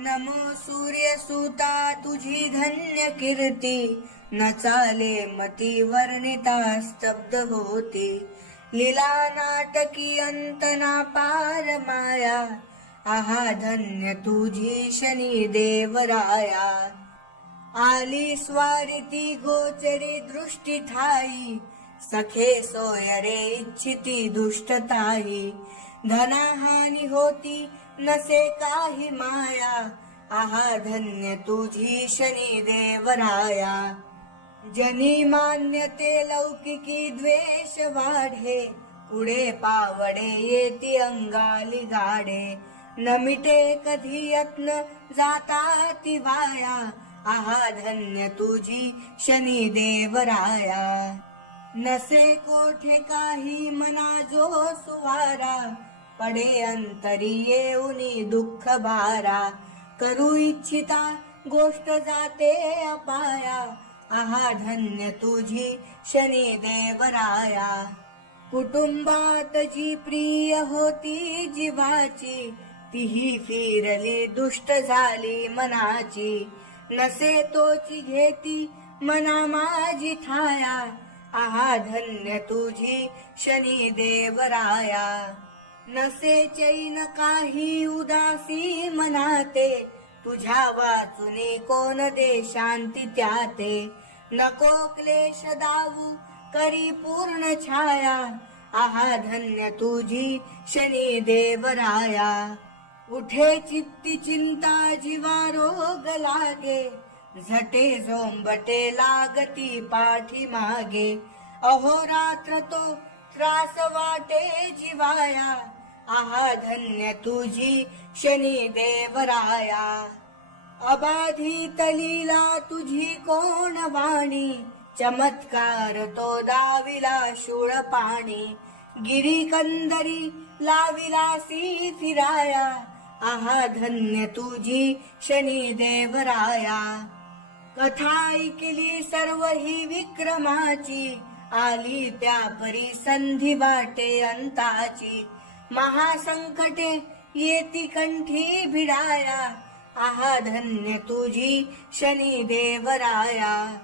नमो सूर्यसुता तुझी धन्य कीर्ती, न चाले मती वर्णिता स्तब्ध होती. लीला नाटकी अंत ना पार माया, आहा धन्य तुझी शनी देवराया. आली स्वारिती गोचरी दृष्टी ठाई, सखे सोय रे इच्छिती दुष्टताही. धनाहानी होती नसे काही माया, आहा धन्य तुझी शनी देवराया. जनी मान्यते लौकिकी द्वेष वाढे, पुढे पावडे येती अंगाली गाडे. न मिटे कधी यत्न जाता ती वाया, आहा धन्य तुझी शनी देवराया. नसे कोठे काही मना जो सुवारा, पडे अंतरी येऊनी दुःख भारा. करू इच्छिता गोष्ट जाते अपाया, आहा धन्य तुझी शनी देवराया. कुटुंबात जी प्रिय होती जीवाची, तीही फिरली दुष्ट झाली मनाची. नसे तोची घेती मना माझी ठाया, आहा धन्य तुझी शनी देवराया. नसे चैन काही उदासी मनाते, तुझ्या वाचुनी कोण दे शांती त्याते. नको क्लेश दावू करी पूर्ण छाया, आहा धन्य तुझी शनी देवराया. उठे चित्ती चिंता जीवा रोग लागे, झटे झोंबटे लागती पाठी मागे. अहोरात्र तो त्रास वाटे जीवाया, आहा धन्य तुझी शनी देवराया. अबाधित लीला तुझी कोण वाणी, चमत्कार तो दाविला शूळ पाणी. गिरी कंदरी लाविलासी फिराया, आहा धन्य तुझी शनी देवराया. कथा ऐकली सर्व ही विक्रमाची, आली त्या परी संधी वाटे अंताची. महासंकटे येती कंठी भिडाया, आहा धन्य तुझी शनी देवराया.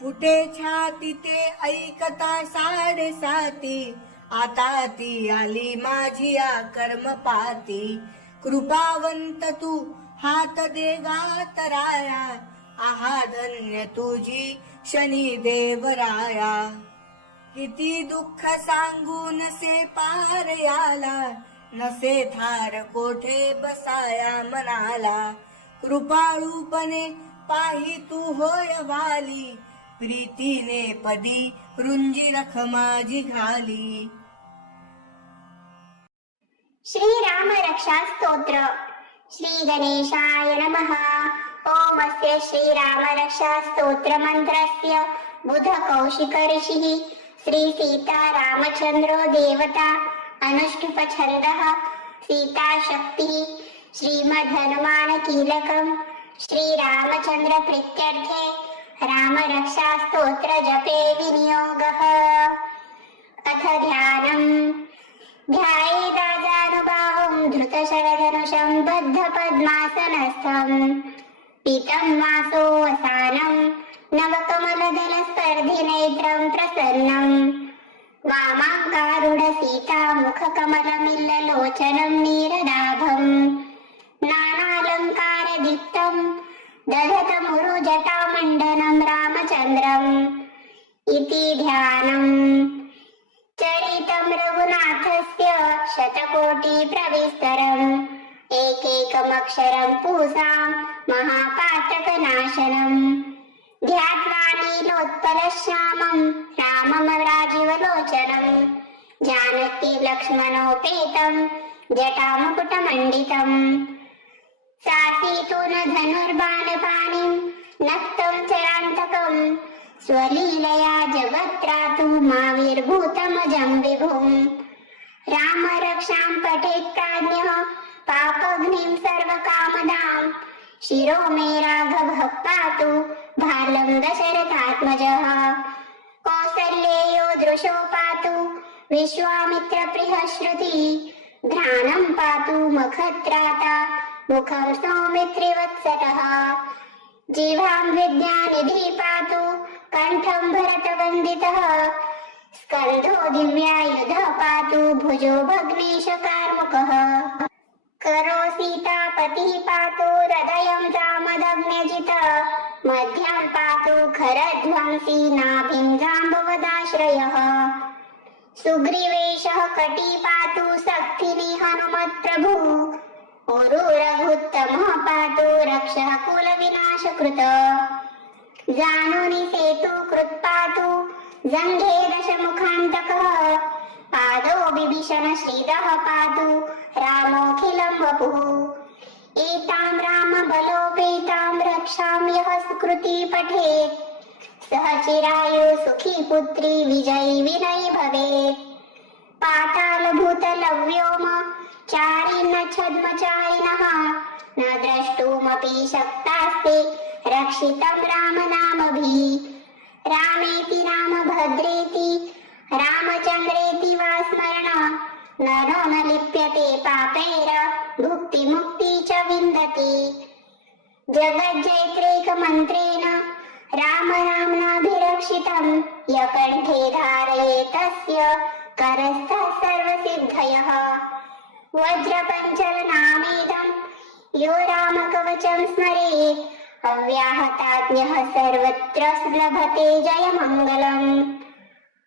फुटे छाती ते ऐकता साडेसाती, आता ती आली माझी या कर्मपाती. कृपावंत तू हात दे गातराया, आहा धन्य तुझी शनी देवराया. किती दुःख सांगू नसे पार याला, नसे थार कोठे बसाया मनाला. कृपाळूपणे पाही तू होय वाली, प्रीतीने पदी रुंजी रख माझी घाली. श्री राम रक्षा स्तोत्र. श्री गणेशाय नमः. ओमस्य श्री राम रक्षा स्तोत्र मंत्रस्य बुध कौशिक ऋषिः श्री सीता रामचंद्रो देवता अनुष्टुप छन्दः सीता शक्तिः श्रीमद् हनुमान कीलकम्. श्री रामचंद्र प्रीत्यर्थे राम रक्षा स्तोत्र जपे विनियोगः. अथ ध्यानम्. ध्यायेदाजानुबाहुं धृतशरधनुषं बद्धपद्मासनस्थम्. पीतं मासोऽवसानं नवकमलदलस्पर्धिनेत्रं प्रसन्नं. वामाङ्गारूढसीता मुखकमलमिल्ललोचनं नीरदाभम्. नानालङ्कारदीप्तं दधतमुरुजटामण्डनं रामचन्द्रम् इति ध्यानम्. चरितं रघुनाथस्य शतकोटिप्रविस्तरम्. एकैकमक्षरं पूसां महापातकनाशनम्. ध्यात्वा नीलोत्पलश्यामं रामं राजीवलोचनम्. जानकी लक्ष्मणोपेतं जटामुकुटमण्डितम्. सासीतु न धनुर्बाणपाणिं नक्तं चरान्तकम्. स्वलीलया जगत्रातु माविर्भूतमजं विभुम्. राम रक्षां पठेत् प्राज्ञः पापघ्निं सर्वकामदां. शिरो मे राघवः पातु भालं दशरथात्मजः. कौसल्येयो दृशो पातु विश्वामित्रप्रियः श्रुतिः. घ्राणं पातु मखत्राता मुखं सौमित्रिवत्सलः जिह्वां विद्यानिधिः पातु कण्ठं भरतवन्दितः स्कन्धो दिव्यायुधः पातु भुजो भग्नेशकार्मुकः करो सीतापतिः पातु हृदयं रामदग्न्यजितः मध्यं पातु खरध्वंसी नाभिं जाम्बवदाश्रयः सुग्रीवेशः कटी पातु शक्तिनी हनुमत्प्रभु ऊरु रघुत्तमः पातु रक्षः कुलविनाशकृत जानुनि सेतु कृत्पातु जङ्घे दशमुखान्तकः पादौ विभीषण श्रीदः पातु रामोऽखिलं वपुः एतां रामबलोपेतां रक्षां यः सुकृती पठेत् सः चिरायु सुखी पुत्री विजयी विनयी भवेत् पातालभूतलव्योम चारिन्न छद्मचारिणः न द्रष्टुमपि शक्तास्ते रक्षितं रामनामभिः रामेति रामभद्रेति रामचन्द्रेति वा स्मरण नरो न लिप्यते पापैर भुक्तिमुक्ति च विन्दति जगज्जैत्रेकमन्त्रेण रामनाम्नाभिरक्षितं य कण्ठे धारयेत् तस्य करस्थः सर्वसिद्धयः वज्रपञ्चलनामेदं यो रामकवचं स्मरेत् अव्याहताज्ञः सर्वत्र लभते जयमङ्गलम्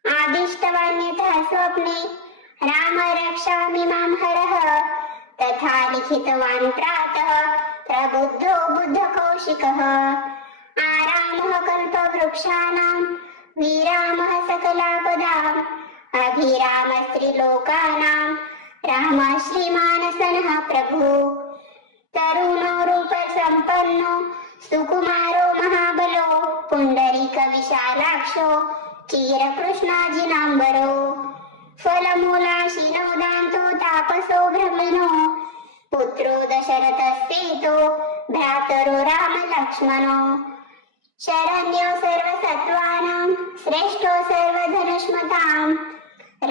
आदिष्टवान्यथा स्वप्ने राम रक्षामि मां हरः तथा लिखितवान् प्रातः प्रबुद्धो बुद्धकौशिकः आरामः कल्पवृक्षाणां विरामः सकलापदाम् अभिरामस्त्रिलोकानां रामः श्रीमानसनः प्रभु तरुणो रूपसम्पन्नो सुकुमारो महाबलो पुण्डरीक विशालाक्षो चिरकृष्णाजिनाम्बरो फलमूलाशिनो दान्तो तापसो भ्रमणो पुत्रो दशरथस्तेतो भ्रातरो रामलक्ष्मणो शरण्यो सर्वसत्त्वानां श्रेष्ठो सर्वधनुष्मतां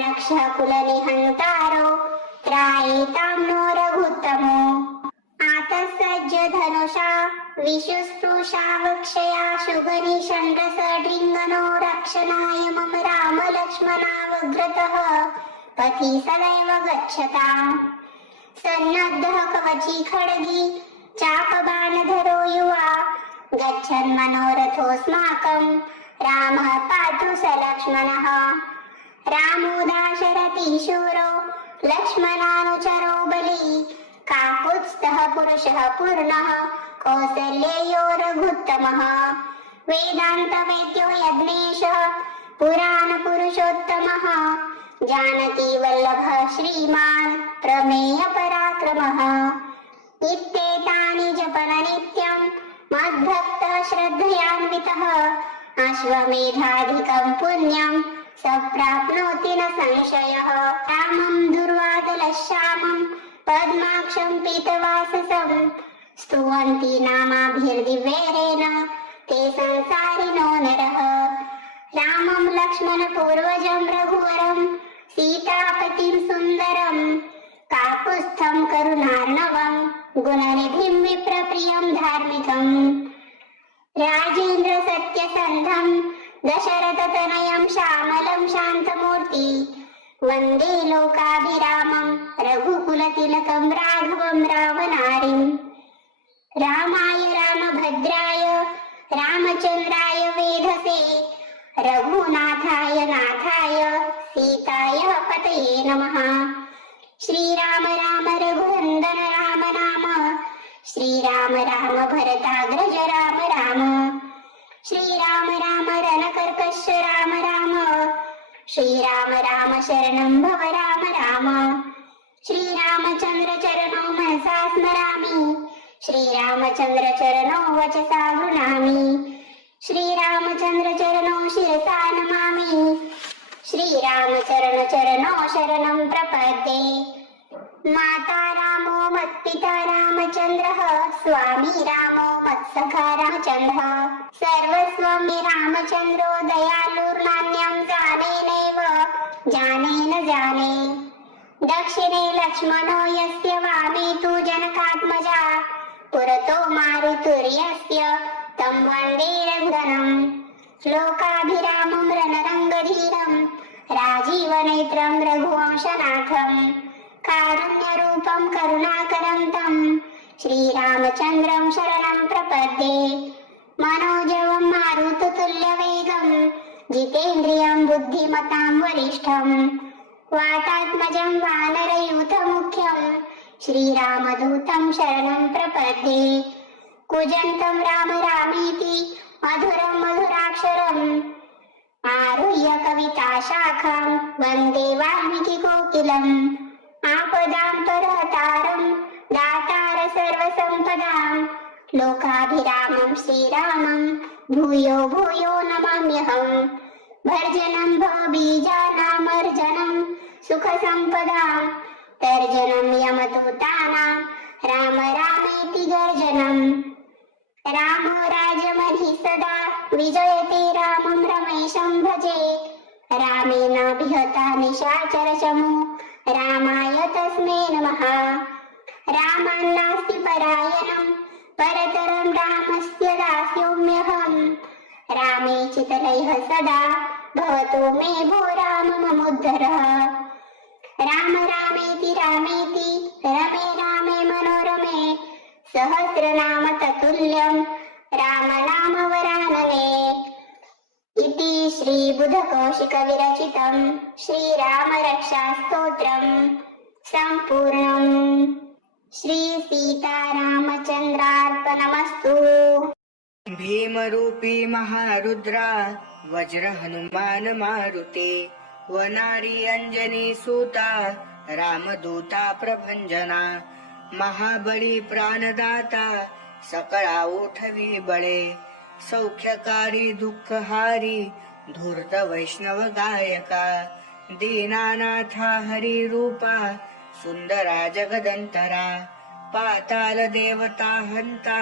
रक्षः कुलनिहन्तारो त्रायेतां नो रघुत्तमो आतस्सज्ज धनुषा विशुस्पृशा वक्षया शुभनिषण्डसडृङ्गनो रक्षणाय मम राम लक्ष्मणावग्रतः पथि सदैव गच्छताम् सन्नद्धः कवची खड्गी चापबाणधरो युवा गच्छन् मनोरथोऽस्माकं रामः पातु स लक्ष्मणः रामो दाशरथी शूरो लक्ष्मणानुचरो बली काकुत्स्थः पुरुषः पूर्णः कौसल्ययो रघुत्तमः वेदान्तवेद्यो यज्ञेशः पुराणपुरुषोत्तमः जानकी वल्लभः श्रीमान् प्रमेयपराक्रमः इत्येतानि जपन नित्यं मद्भक्तः श्रद्धयान्वितः अश्वमेधाधिकं पुण्यं स प्राप्नोति न संशयः रामं दुर्वादलश्यामं पद्माक्षं पीतवाससं स्तुवन्ति नामाभिर्दिव्यैरेण ते संसारिणो नरः रामं लक्ष्मणपूर्वजं रघुवरं सीतापतिं सुन्दरं काकुत्स्थं करुणार्णवं गुणनिधिं विप्रप्रियं धार्मिकम् राजेन्द्र सत्यसन्धं दशरथतनयं श्यामलं शान्तमूर्ति वन्दे लोकाभिरामं रघुकुलतिलकं राघवं रामनारिम् रामाय रामभद्राय रामचन्द्राय वेधसे रघुनाथाय नाथाय सीताय पतये नमः श्रीराम राम रघुनन्दन राम नाम श्रीराम राम भरताग्रज राम राम श्रीराम राम रणकर्कश राम राम श्रीराम राम शरणं भव राम राम श्रीरामचन्द्र चरणौ मनसा स्मरामि श्रीरामचन्द्र चरणौ वचसा गृह्णामि श्रीरामचन्द्र चरणौ शिरसा नमामि श्रीरामचरण चरणौ शरणं प्रपद्ये माता रामो मत्पिता रामचन्द्रः स्वामी रामो मत्सखा रामचन्द्रः सर्वस्वं मे रामचन्द्रो दयालुर्नान्यं जाने नैव जाने न जाने दक्ष दक्षिणे लक्ष्मणो यस्य वामे तु जनकात्मजा पुरतो मारुतिर्यस्य तं वन्दे रघुधरम् लोकाभिरामं रणरङ्गधीरं राजीवनेत्रं रघुवंशनाथं कारुण्यरूपं करुणाकरं तं श्रीरामचन्द्रं शरणं प्रपद्ये मनोजवं मारुततुल्यवेगं जितेन्द्रियं बुद्धिमतां वरिष्ठं वातात्मजं वानरयूथमुख्यं श्रीरामदूतं शरणं प्रपद्ये कूजन्तं राम रामेति मधुरं मधुराक्षरम् आरुह्य कविताशाखां वन्दे वाल्मीकिकोकिलम् आपदां परहतारं दातार सर्वसम्पदां लोकाभिरामं श्रीरामं भूयो भूयो नमाम्यहम् भर्जनं भवबीजानामर्जनं सुखसम्पदां तर्जनं यमदूतानां राम रामेति गर्जनम् रामो राजमहि सदा विजयते रामं रमेशं भजे रामेणाभिहता निशाचरचमो रामाय तस्मै नमः रामान्नास्ति परायणं परतरं रामस्य दास्योऽम्यहम् रामे चितलयः सदा भवतु मे भो राम ममुद्धरः राम रामेति रामेति रमे रामे मनोरमे सहस्रनाम ततुल्यं राम नाम वरानने इति श्री बुधकौशिक विरचितं श्रीराम रक्षा स्तोत्रम् सम्पूर्णम् श्री सीतारामचन्द्रार्पणमस्तु। भीमरूपी महारुद्रा वज्र हनुमान मारुते वनारी अंजनी सूता रामदूता प्रभंजना महाबली प्राणदाता सकळा उठवी बळे सौख्यकारी दुःखहारी धूर्त वैष्णव गायका दीनानाथा हरी रूपा सुंदरा जगदंतरा पाताल देवता हंता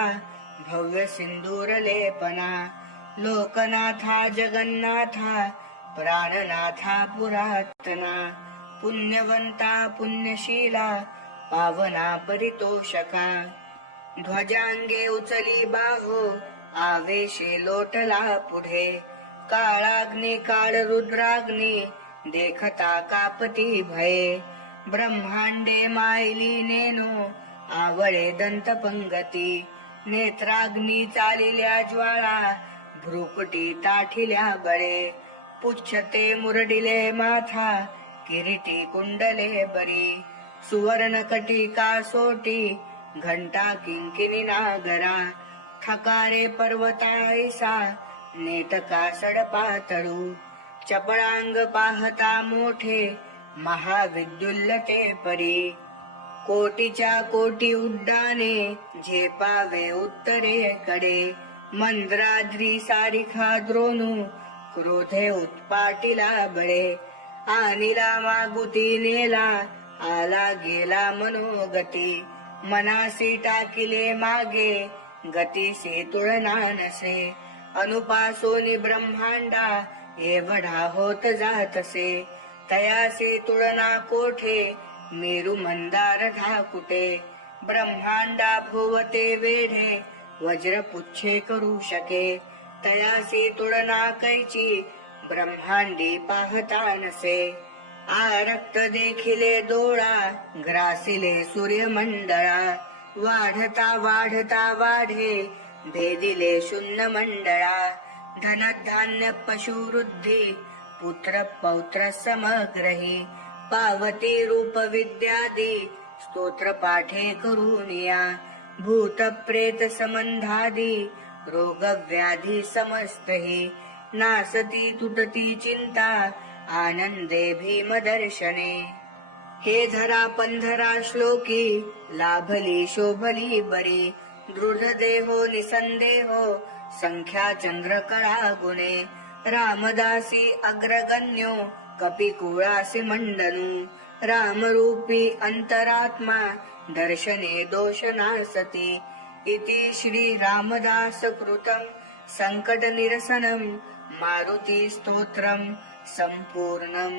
भव्य सिंदूर लेपना लोकनाथा जगन्नाथा प्राणनाथा पुरातना पुण्यवंता पुण्यशीला पावना परितोषका ध्वजांगे उचली बाहो आवेशे लोटला पुढे काळाग्नी काळ रुद्राग्नी देखता कापती भये ब्रह्मांडे मायली नेनो आवळे दंत पंगती नेत्राग्नी चालिल्या ज्वाळा भ्रुकुटी ताठिल्या बळे पुच्छते मुरडिले माथा किरीटी कुंडले बरी सुवर्ण कटिका सोटी घंटा किंकिनी नागरा थकारे पर्वतायसा नेटका सडपातळू चपळांग पाहता मोठे महाविद्युल्लते परी कोटीच्या कोटी उड्डाणे झेपावे उत्तरेकडे मंद्राद्री सारिखा द्रोणू क्रोधे उत्पाटीला बळे आनिला मागुती नेला आला गेला मनोगती मनासी टाकिले मागे गतीसे तुळना नसे अनुपासोनी ब्रह्मांडा एवढा होत जातसे तयासे तुळना कोठे मेरू मंदार धाकुटे ब्रह्मांडा भोवते वेढे वज्रपुच्छे करू शके तयासी तुळना कैची ब्रह्मांडी पाहता नसे आरक्त देखिले डोळा ग्रासिले सूर्यमंडळा वाढता वाढता वाढे भेदिले शून्य मंडळा धनधान्य पशुवृद्धी पुत्र पौत्र समग्रही पावती रूप विद्यादी स्तोत्र पाठे करूनिया भूत प्रेत संबंधादी रोग व्याधी समस्तही नासती तुटती चिंता आनंदे भीम दर्शने हे धरा पंधरा श्लोकी लाभली शोभली बरी दृढ देहो निसंदेहो संख्या चंद्र कळा गुणे रामदासी अग्रगण्यो कपिकुळासी मंडनु रामरूपी अंतरात्मा दर्शने दोष नासती इति श्री रामदास कृतं संकट निरसनं मारुती स्तोत्रम संपूर्णम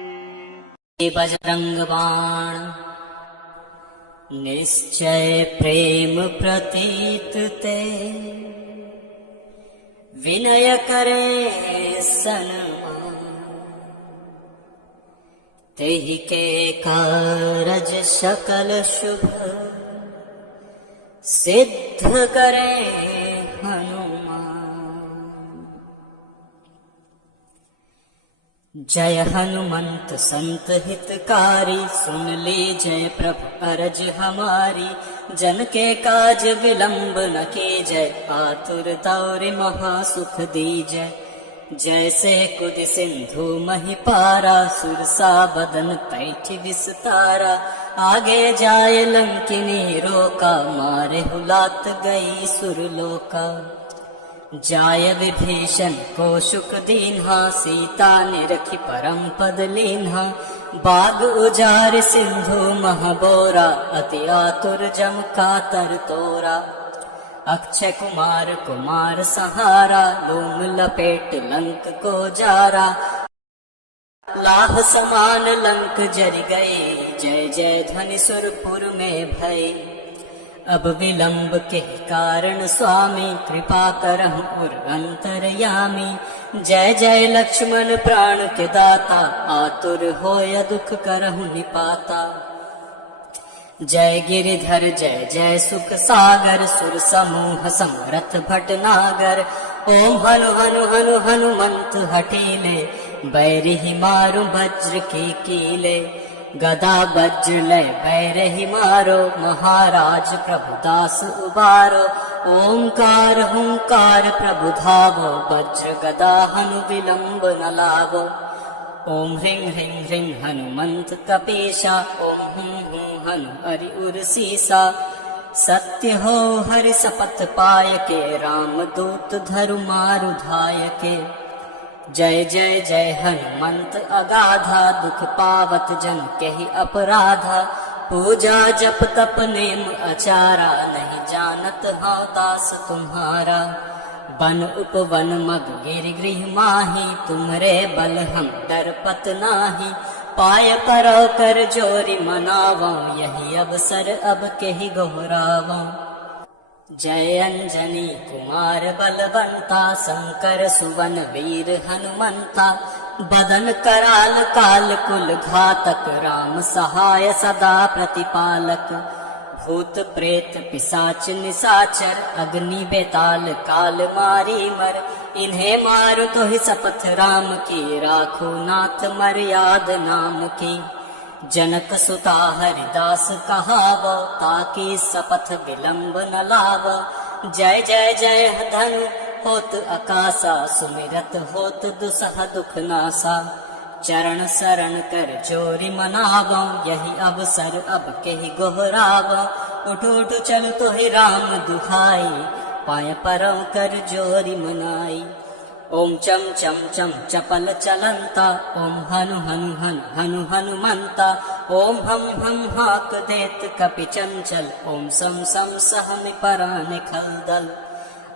बजरंग बाण निश्चय प्रेम प्रतीत ते विनय करे सन्मान। तेहि के कारज सकल शुभ सिद्ध करे हनुमान। जय हनुमंत संत हितकारी, सुन लीजय प्रभु अरज हमारी। जन के काज विलंब न कीजय, आतुर तौरि महा सुख दीजय। जैसे कुदि सिंधु महि पारा, सुरसा बदन पैठि विस्तारा। आगे जाय लंकिनी रोका, मारे हुलात गई सुरलोका। जाय विभीषण कोशुक दीन्हा, सीता निरखि परम पद लीन्हा। बाग उजार सिंधु महबोरा, अति आतुर जम कातर तोरा। अक्षय कुमार कुमार सहारा, लोम लपेट लंक को जारा। लाह समान लंक जर गए, जय जय ध्वनि सुरपुर में भय। अब विलंब के कारण स्वामी, कृपा करहु उर अंतरयामी। जय जय लक्ष्मण प्राण के दाता, आतुर होय दुख करहु निपाता। जय गिरिधर जय जय सुख सागर, सुर समूह समरथ भटनागर। ओम हनु हनु हनु हनुमंत हठीले, बैरिहि मारु वज्र की कीले। गदा वज्र लय बैरहि मारो, महाराज प्रभु दास उबारो। ओंकार हुंकार प्रभु धावो, वज्र गदा हनु विलंब न लावो। ओम ह्रीं ह्रीं ह्रीं हनुमंत कपीशा, ओम हुं हुं हनु हरि उर सीसा। सत्य हो हरि सपथ पाय के, राम दूत धरु मारु धाय के। जय जय जय हनुमंत अगाधा, दुख पावत जन केहि अपराधा। पूजा जप तप नेम आचारा, नहीं जानत हौ दास तुम्हारा। बन उपवन मग गिर गृह माही, तुमरे बल हम डरपत नाही। पाय परौ कर जोरी मनावं, यही अवसर अब केहि गोहरावं। जय अंजनी कुमार बलवंता, शंकर सुवन वीर हनुमंता। बदन कराल काल कुल घातक, राम सहाय सदा प्रतिपालक। भूत प्रेत पिशाच निशाचर, अग्नि बेताल काल मारी मर। इन्हें मारु तो ही शपथ राम की, राखो नाथ मर्याद नाम की। जनक सुता हरिदास कहावो, ताकि शपथ विलंब न लावो। जय जय जय धनु होत आकाशा, सुमिरत होत दुसह दुख नासा। चरण शरण कर जोरी मनावो, यही अवसर अब केहि गोहरावो। उठ उठ चल तो ही राम दुहाई, पाय परौ कर जोरी मनाई। ओम चम चम चम चपल चलंता, ओम हनु हनु हनु हनु हनुमंता। ओम हम हाक देत कपि चंचल, ओम सम सम सहमि परानि खलदल।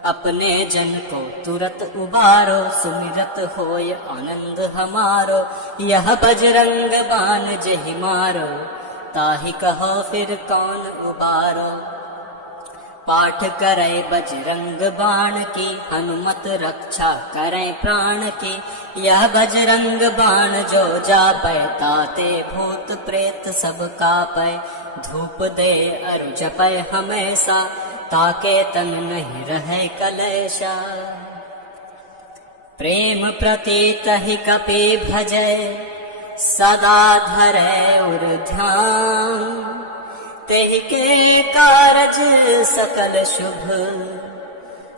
अपने जन को तुरत उबारो, सुमिरत होय आनंद हमारो। यह बजरंग बान जेहि मारो, ताहि कहो फिर कौन उबारो। पाठ करे बजरंग बाण की, हनुमत रक्षा करे प्राण की। यह बजरंग बाण जो जापै, ताते भूत प्रेत सब कापै। धूप दे अरु जपै हमेशा, ताके तन नहीं रहे कलेशा। प्रेम प्रतीत ही कपि भजै, सदा धरै उर ध्यान। तेहि के कारज सकल शुभ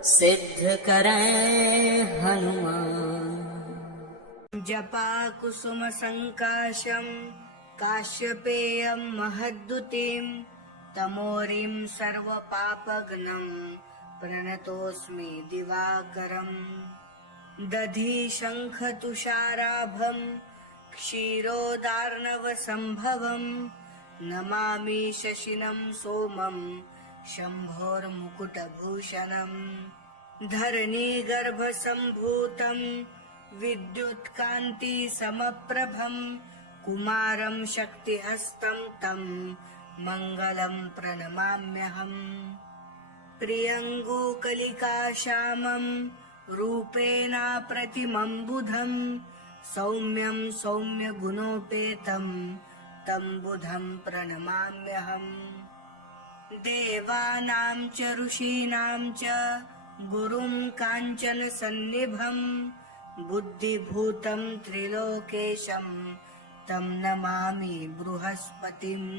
सिद्ध करें हनुमान। जपा कुसुम संकाशम, काश्यपेयं महद्युतिं। तमोरिं सर्व पापघ्नं, प्रणतोऽस्मि दिवाकरम्। दधी शंख तुषाराभं, क्षीरोदार्णव संभवम्। नमामि शशिनं सोमं, शम्भोर्मुकुटभूषणम्। धरणीगर्भसम्भूतं, विद्युत्कान्ति समप्रभं। कुमारं शक्तिहस्तं तं, मङ्गलं प्रणमाम्यहम् प्रियङ्गुकलिकाश्यामं रूपेण प्रतिमं बुधं सौम्यं सौम्यगुणोपेतं तं बुधं प्रणमाम्यहम् देवानां च ऋषीणां च गुरुं काञ्चन सन्निभं बुद्धिभूतं त्रिलोकेशं तं नमामि बृहस्पतिम्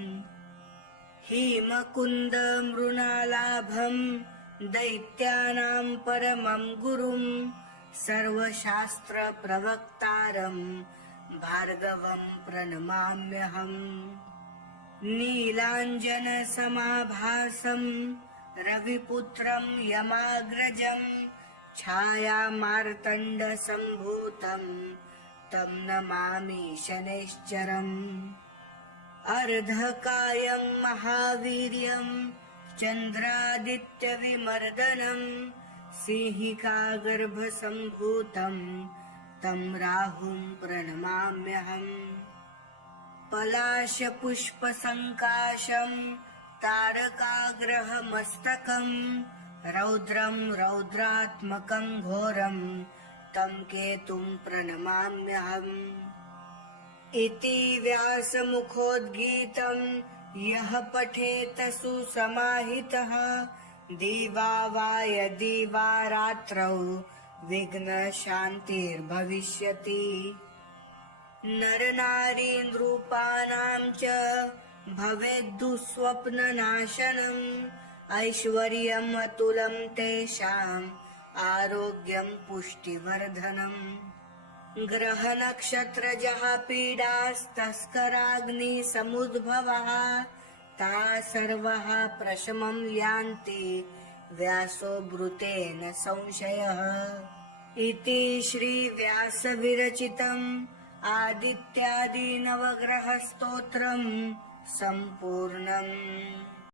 हेमकुन्द मृणालाभं दैत्यानां परमं गुरुं सर्वशास्त्रप्रवक्तारं भार्गवं प्रणमाम्यहम् नीलाञ्जनसमाभासं रविपुत्रं यमाग्रजं छायामार्तण्डसम्भूतं तं नमामि शनैश्चरम् अर्धकायं महावीर्यं चन्द्रादित्यविमर्दनं सिंहिकागर्भसम्भूतं तं राहुं प्रणमाम्यहम् पलाशपुष्पसङ्काशं तारकाग्रहमस्तकं रौद्रं रौद्रात्मकं घोरं तं केतुं प्रणमाम्यहम् इति व्यासमुखोद्गीतं यः पठेत सुसमाहितः दिवा वा यदि वा रात्रौ विघ्नशान्तिर्भविष्यति नरनारी नृपाणां च भवेद्दुःस्वप्ननाशनम् ऐश्वर्यम् अतुलं तेषाम् आरोग्यं पुष्टिवर्धनम् ग्रहनक्षत्रजः पीडास्तस्कराग्निसमुद्भवः ता सर्वः प्रशमं यान्ति व्यासो ब्रूतेन संशयः इति श्रीव्यासविरचितम् आदित्यादि नवग्रहस्तोत्रम् सम्पूर्णम्।